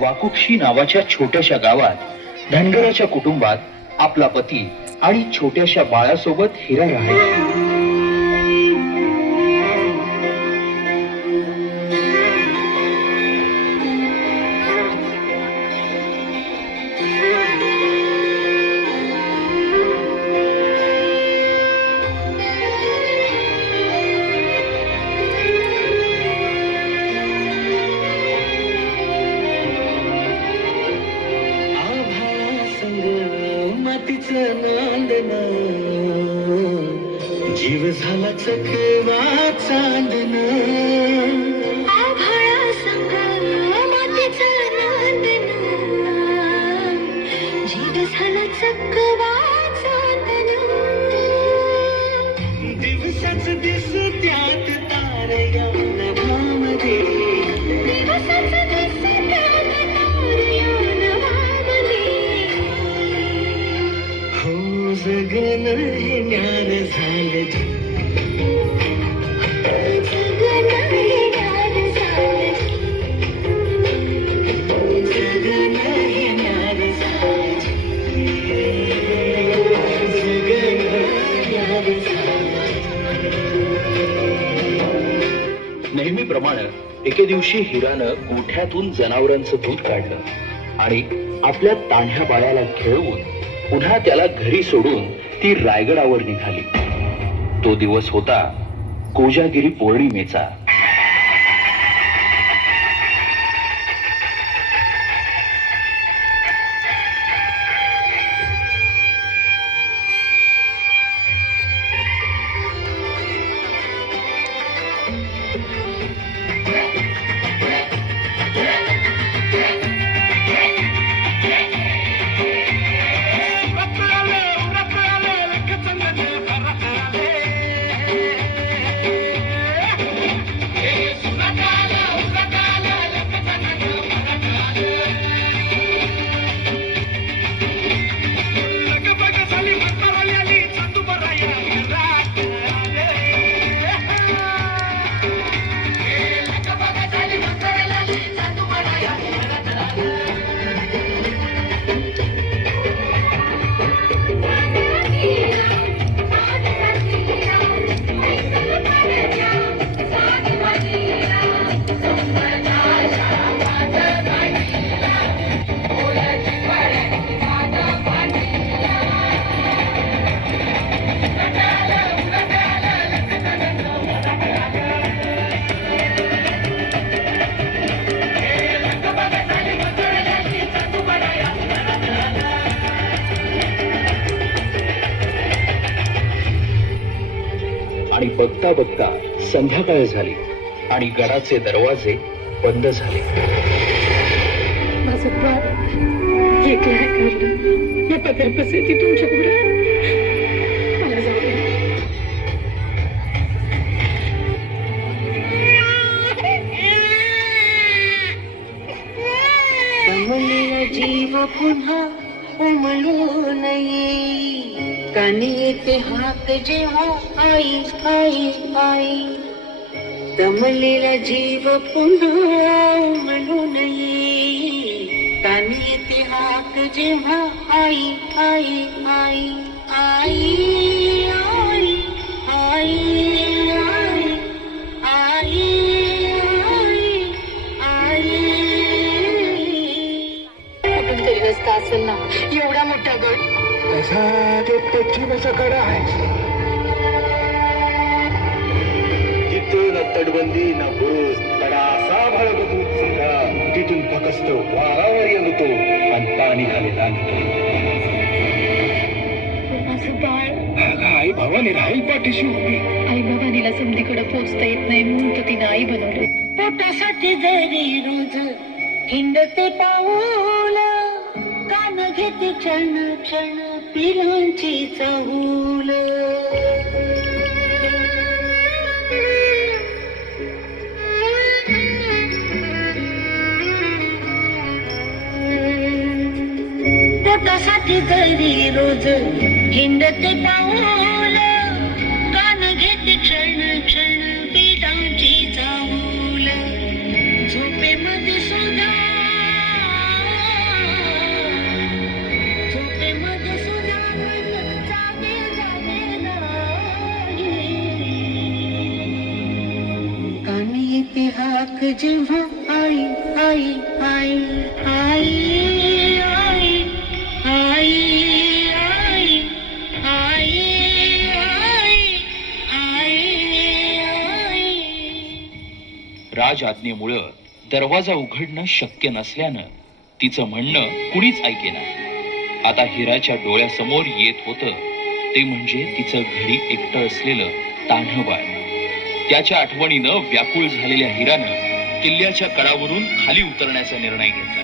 वाकुक्षी नावाच्या छोट्याशा गावात धनगराच्या कुटुंबात आपला पती आणि छोट्याशा बाळासोबत हिरा राहायची. जीव झाला चकवा चांदन आभाळा संग मातीचं नांदन जीव झाला चकवा चांदन दिवसाच दिस त्यात तारया नभामध्ये दिवसाच दिस त्यात तारया नभामध्ये हो जगन हे ज्ञान झालं नेहमीप्रमाणे एके दिवशी हिरानं गोठ्यातून जनावरांचं दूध काढलं आणि आपल्या तान्ह्या बाळाला खेळवून पुन्हा त्याला घरी सोडून ती रायगडावर निघाली. तो दिवस होता कोजागिरी पौर्णिमेचा. आणि बघता बघता संध्याकाळ झाली आणि गडाचे दरवाजे बंद झाले. माझं बाळ एकलं ऐकलं या पदर पसरती तुमच्या पुढे मला जाऊ दे. कमलेला जीव पुन्हा उमलून येई कानी येते हात जेव्हा आई आई आई दमलेला जीव पुन्हा उमलून येई कानी येते हात जेव्हा आई आई आई आई आई आई आई आई आपण तरी रस्ता असेल ना एवढा मोठा गड तसा ते पश्चिमेचा कडा आहे तिथून तटबंदी ना बुरुज कडा असा भळगतून सीधा तिथून फकस्त वारावर येतो आणि पाणी खाली लागतो. माझं बाळ आई भावाने राहील पाठीशी उभी. आई भवानीला समधीकडे पोचता येत नाही म्हणून तर तिनं आई बनवलं. पोटासाठी जरी रोज हिंडते पाऊल कान घेते क्षण क्षण पिलांची चाहूल पोटासाठी जरी रोज हिंडते पाऊल कान घेते क्षण क्षण पिलांची चाहूल झोपेमध्ये सुद्धा जेव्हा आई आई आई आई आई आई आई आई आई आई राज आज्ञेमुळं दरवाजा उघडणं शक्य नसल्यानं तिचं म्हणणं कुणीच ऐकेना. आता हिराच्या डोळ्यासमोर येत होतं ते म्हणजे तिचं घरी एकटं असलेलं तान्हं बाळ. त्याच्या आठवणीनं व्याकुळ झालेल्या हिरानं किल्ल्याच्या कडावरून खाली उतरण्याचा निर्णय घेतला.